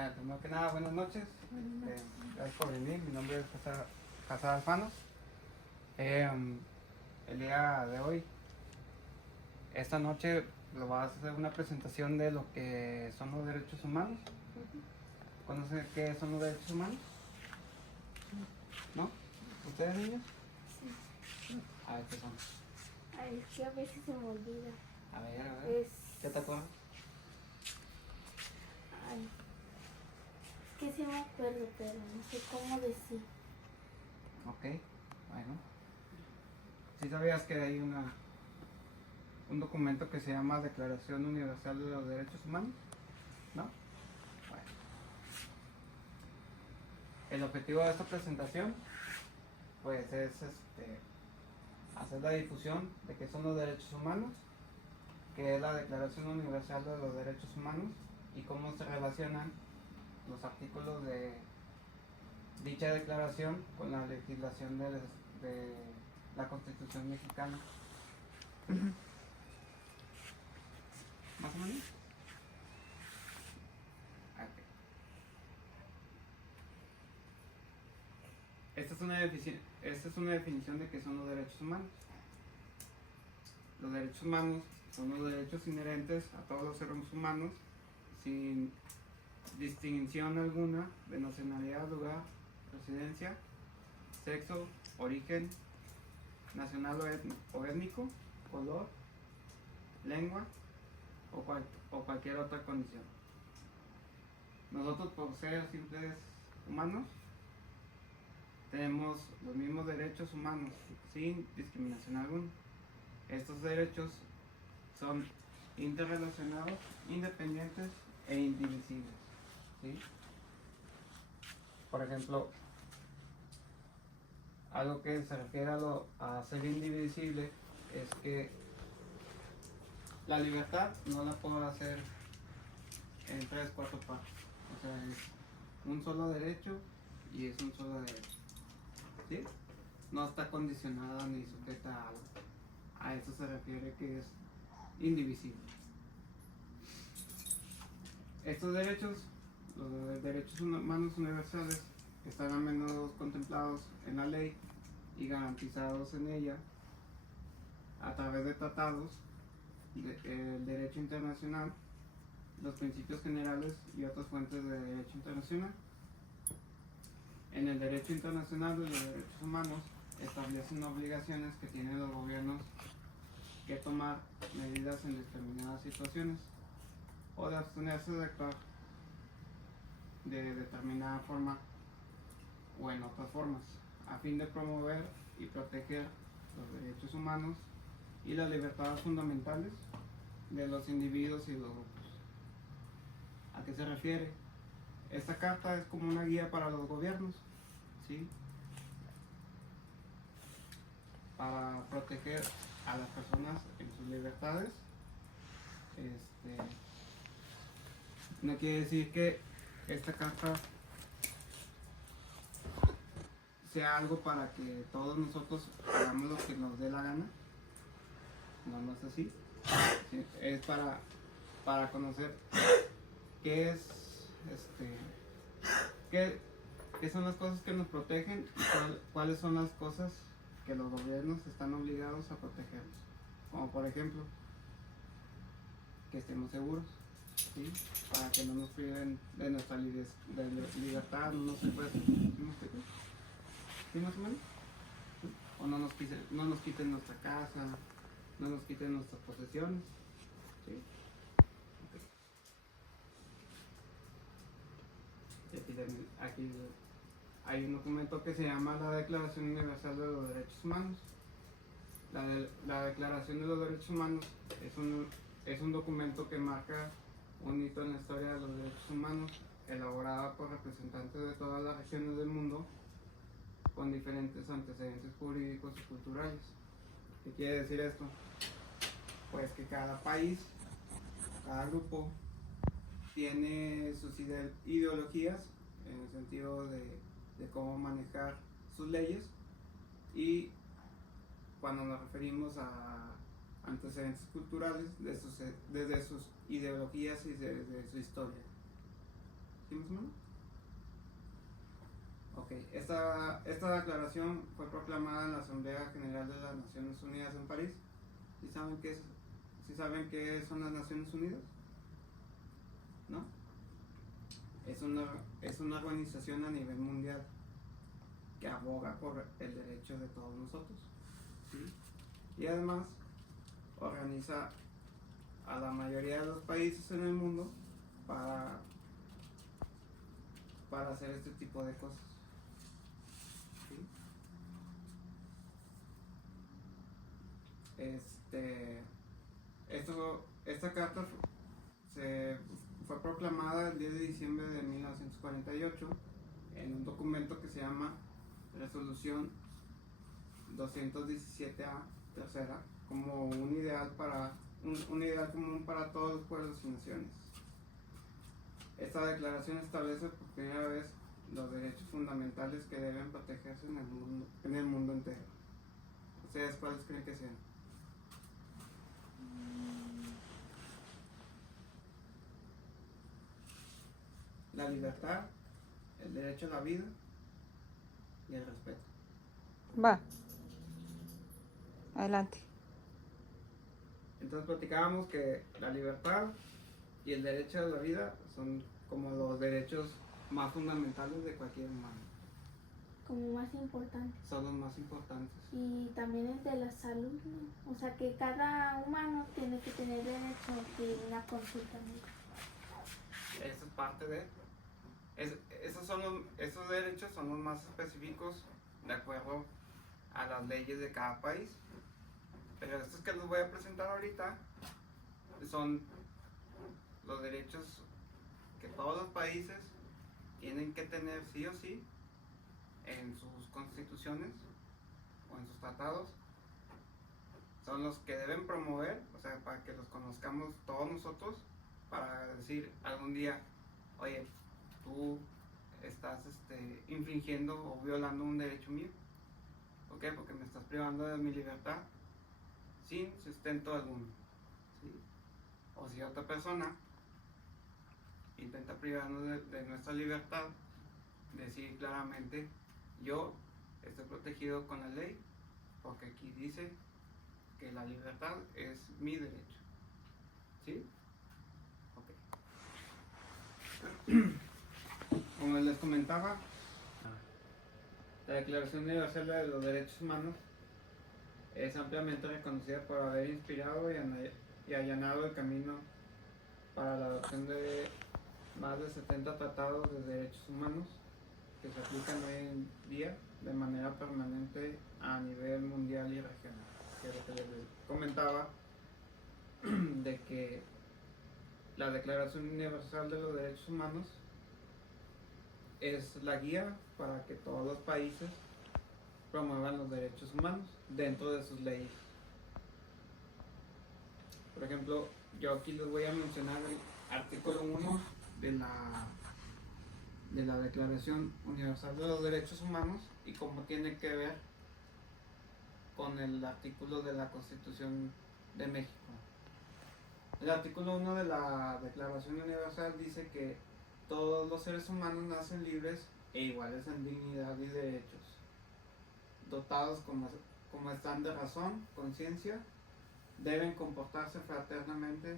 Bueno, primero que nada, buenas noches. Gracias por venir. Mi nombre es Casar Alfano. El día de hoy, esta noche, lo vas a hacer una presentación de lo que son los derechos humanos. ¿Conocen qué son los derechos humanos? ¿No? ¿Ustedes, niños? Sí. A ver, ¿qué son? Ay, es que a veces se me olvida. A ver. Es... ¿Qué te acuerdas? Ay, es que sí me acuerdo, pero no sé cómo decir. Ok, bueno. ¿Sí sabías que hay un documento que se llama Declaración Universal de los Derechos Humanos? ¿No? Bueno. El objetivo de esta presentación, pues, es hacer la difusión de qué son los derechos humanos, qué es la Declaración Universal de los Derechos Humanos y cómo se relacionan los artículos de dicha declaración con la legislación de la Constitución mexicana. ¿Más o menos? Ok. Esta es una definición de qué son los derechos humanos. Los derechos humanos son los derechos inherentes a todos los seres humanos sin distinción alguna de nacionalidad, lugar, residencia, sexo, origen nacional o étnico, color, lengua o cualquier otra condición. Nosotros, por ser simples humanos, tenemos los mismos derechos humanos sin discriminación alguna. Estos derechos son interrelacionados, independientes e indivisibles, ¿sí? Por ejemplo, algo que se refiere a ser indivisible es que la libertad no la puedo hacer en 3, 4 partes. O sea, es un solo derecho y es un solo derecho, ¿sí? No está condicionada ni sujeta a algo. A eso se refiere que es indivisible. Estos derechos, los derechos humanos universales, están a menudo contemplados en la ley y garantizados en ella a través de tratados, el derecho internacional, los principios generales y otras fuentes de derecho internacional. En el derecho internacional de los derechos humanos establecen obligaciones que tienen los gobiernos que tomar medidas en determinadas situaciones o de abstenerse de actuar de determinada forma o en otras formas a fin de promover y proteger los derechos humanos y las libertades fundamentales de los individuos y los grupos. ¿A qué se refiere? Esta carta es como una guía para los gobiernos, ¿sí? Para proteger a las personas en sus libertades. No quiere decir que esta carta sea algo para que todos nosotros hagamos lo que nos dé la gana. No es así. ¿Sí? Es para conocer qué es qué son las cosas que nos protegen y cuáles son las cosas que los gobiernos están obligados a protegernos. Como por ejemplo, que estemos seguros, ¿sí? Para que no nos priven de nuestra libertad, no nos secuestren, ¿sí más o menos? ¿Sí? O no nos quiten nuestra casa, no nos quiten nuestras posesiones, ¿sí? Okay. Aquí hay un documento que se llama la Declaración Universal de los Derechos Humanos. La Declaración de los Derechos Humanos es un documento que marca un hito en la historia de los derechos humanos, elaborada por representantes de todas las regiones del mundo con diferentes antecedentes jurídicos y culturales. ¿Qué quiere decir esto? Pues que cada país, cada grupo tiene sus ideologías en el sentido de cómo manejar sus leyes, y cuando nos referimos a antecedentes culturales, desde sus ideologías y desde su historia, ¿Sí más o menos? Ok, esta declaración fue proclamada en la Asamblea General de las Naciones Unidas en París. ¿Sí saben qué son las Naciones Unidas? ¿No? Es una organización a nivel mundial que aboga por el derecho de todos nosotros. ¿Sí? Y además organiza a la mayoría de los países en el mundo para hacer este tipo de cosas. ¿Sí? Esta carta fue proclamada el 10 de diciembre de 1948 en un documento que se llama Resolución 217A tercera, como un ideal común para todos los pueblos y naciones. Esta declaración establece por primera vez los derechos fundamentales que deben protegerse en el mundo entero. ¿Ustedes cuáles creen que sean? La libertad, el derecho a la vida y el respeto. Va. Adelante. Entonces platicábamos que la libertad y el derecho a la vida son como los derechos más fundamentales de cualquier humano. Como más importante. Son los más importantes. Y también el de la salud, ¿no? O sea que cada humano tiene que tener derecho a ir a una consulta médica. Eso es parte de... esos derechos son los más específicos de acuerdo a las leyes de cada país. Pero estos que les voy a presentar ahorita son los derechos que todos los países tienen que tener sí o sí en sus constituciones o en sus tratados. Son los que deben promover, o sea, para que los conozcamos todos nosotros, para decir algún día, oye, tú estás infringiendo o violando un derecho mío. ¿Por qué? Porque me estás privando de mi libertad sin sustento alguno. ¿Sí? O si otra persona intenta privarnos de nuestra libertad, decir claramente, yo estoy protegido con la ley, porque aquí dice que la libertad es mi derecho. ¿Sí? Ok. Como les comentaba, la Declaración Universal de los Derechos Humanos es ampliamente reconocida por haber inspirado y allanado el camino para la adopción de más de 70 tratados de derechos humanos que se aplican hoy en día de manera permanente a nivel mundial y regional. Que es lo que les comentaba, de que la Declaración Universal de los Derechos Humanos es la guía para que todos los países promuevan los derechos humanos dentro de sus leyes. Por ejemplo, yo aquí les voy a mencionar el artículo 1 de la Declaración Universal de los Derechos Humanos y cómo tiene que ver con el artículo de la Constitución de México. El artículo 1 de la Declaración Universal dice que todos los seres humanos nacen libres e iguales en dignidad y derechos, dotados como están de razón, conciencia, deben comportarse fraternamente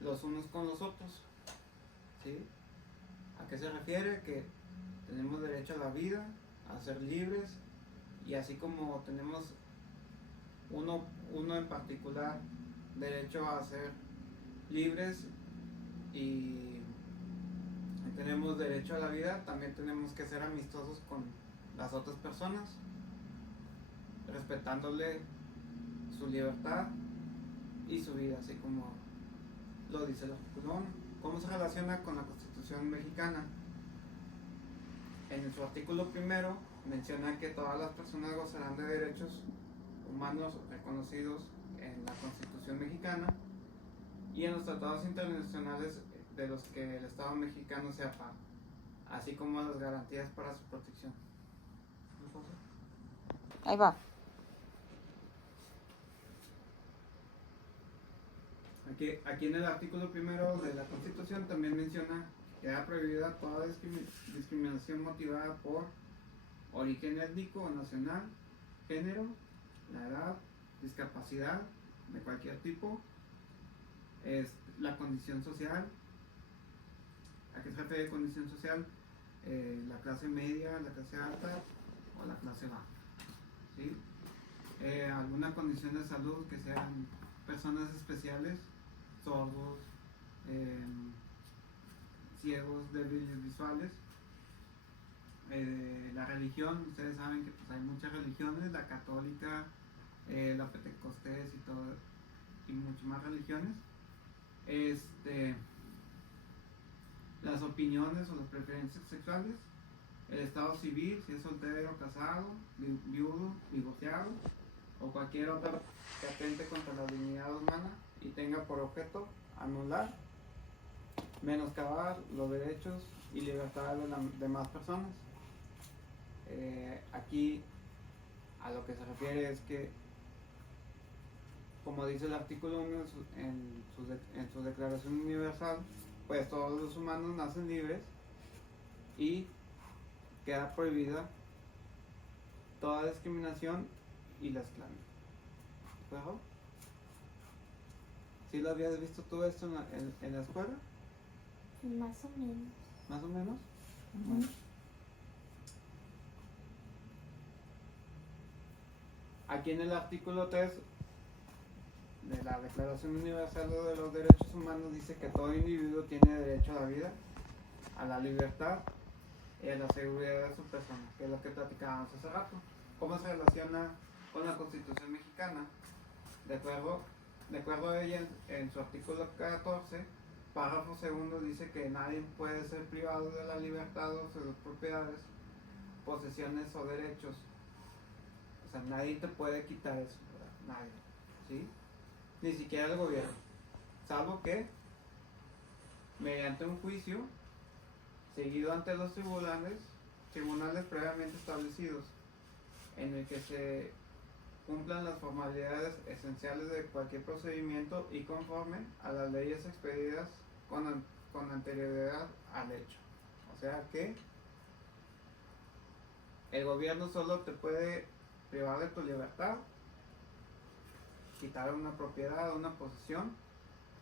los unos con los otros. ¿Sí? ¿A qué se refiere? Que tenemos derecho a la vida, a ser libres, y así como tenemos uno en particular derecho a ser libres y tenemos derecho a la vida, también tenemos que ser amistosos con las otras personas, respetándole su libertad y su vida, así como lo dice el artículo 1. ¿Cómo se relaciona con la Constitución mexicana? En su artículo primero menciona que todas las personas gozarán de derechos humanos reconocidos en la Constitución mexicana y en los tratados internacionales de los que el Estado mexicano sea parte, así como las garantías para su protección. Ahí va. Aquí en el artículo primero de la Constitución también menciona Queda prohibida toda discriminación motivada por origen étnico o nacional, género, la edad, discapacidad de cualquier tipo, la condición social. ¿A qué se refiere condición social? La clase media, la clase alta o la clase baja. ¿Sí? Alguna condición de salud, que sean personas especiales, sordos, ciegos, débiles visuales. La religión, ustedes saben que pues, hay muchas religiones, la católica, la pentecostés y todo, y muchas más religiones. Las opiniones o las preferencias sexuales, el estado civil, si es soltero, casado, viudo, divorciado, o cualquier otra que atente contra la dignidad humana y tenga por objeto anular, menoscabar los derechos y libertades de las demás personas. Aquí a lo que se refiere es que, como dice el artículo 1 en su Declaración Universal, pues todos los humanos nacen libres y queda prohibida toda discriminación y la esclavitud. ¿De acuerdo? ¿Sí lo habías visto tú esto en la escuela? Más o menos. ¿Más o menos? Ujú. Aquí en el artículo 3 de la Declaración Universal de los Derechos Humanos dice que todo individuo tiene derecho a la vida, a la libertad y a la seguridad de su persona, que es lo que platicábamos hace rato. ¿Cómo se relaciona con la Constitución mexicana? De acuerdo a ella, en su artículo 14, párrafo segundo, dice que nadie puede ser privado de la libertad o de sus propiedades, posesiones o derechos. O sea, nadie te puede quitar eso, ¿verdad? Nadie, ¿sí? Ni siquiera el gobierno, salvo que mediante un juicio seguido ante los tribunales previamente establecidos, en el que se cumplan las formalidades esenciales de cualquier procedimiento y conforme a las leyes expedidas con anterioridad al hecho. O sea que el gobierno solo te puede privar de tu libertad, quitar una propiedad, una posesión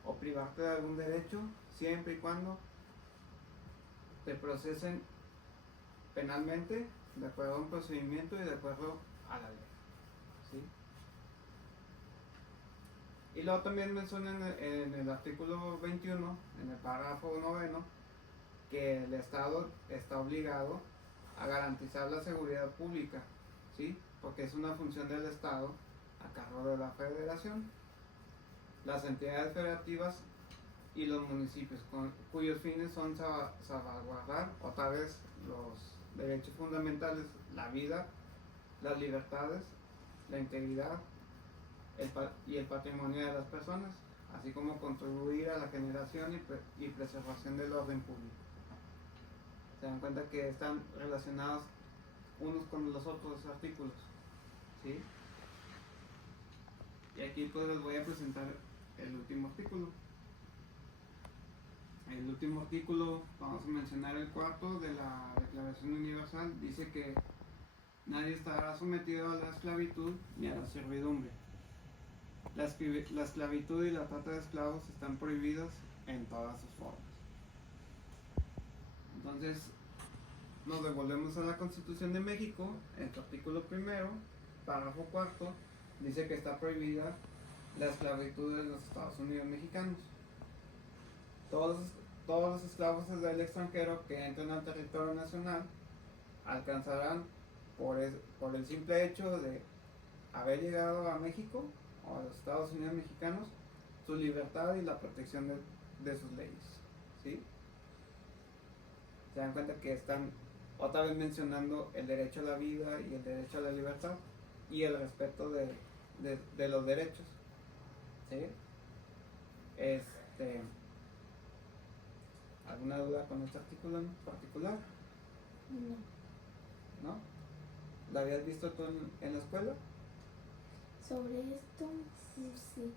o privarte de algún derecho siempre y cuando te procesen penalmente de acuerdo a un procedimiento y de acuerdo a la ley. ¿Sí? Y luego también menciona en el artículo 21, en el párrafo 9, que el Estado está obligado a garantizar la seguridad pública, ¿sí? Porque es una función del Estado a cargo de la Federación. Las entidades federativas y los municipios, cuyos fines son salvaguardar otra vez los derechos fundamentales, la vida, las libertades, la integridad y el patrimonio de las personas, así como contribuir a la generación y preservación del orden público. Se dan cuenta que están relacionados unos con los otros artículos, ¿sí? Y aquí pues les voy a presentar el último artículo. El último artículo, vamos a mencionar el cuarto de la Declaración Universal, dice que nadie estará sometido a la esclavitud ni a la servidumbre. La esclavitud y la trata de esclavos están prohibidas en todas sus formas. Entonces, nos devolvemos a la Constitución de México, en su artículo primero, párrafo cuarto, dice que está prohibida la esclavitud en los Estados Unidos mexicanos. Todos los esclavos del extranjero que entren al territorio nacional alcanzarán, por el simple hecho de haber llegado a México o a los Estados Unidos mexicanos, su libertad y la protección de sus leyes, ¿sí? Se dan cuenta que están otra vez mencionando el derecho a la vida y el derecho a la libertad y el respeto de los derechos, ¿sí? ¿Alguna duda con este artículo en particular? No. ¿No? ¿Lo habías visto tú en la escuela? Sobre esto, sí.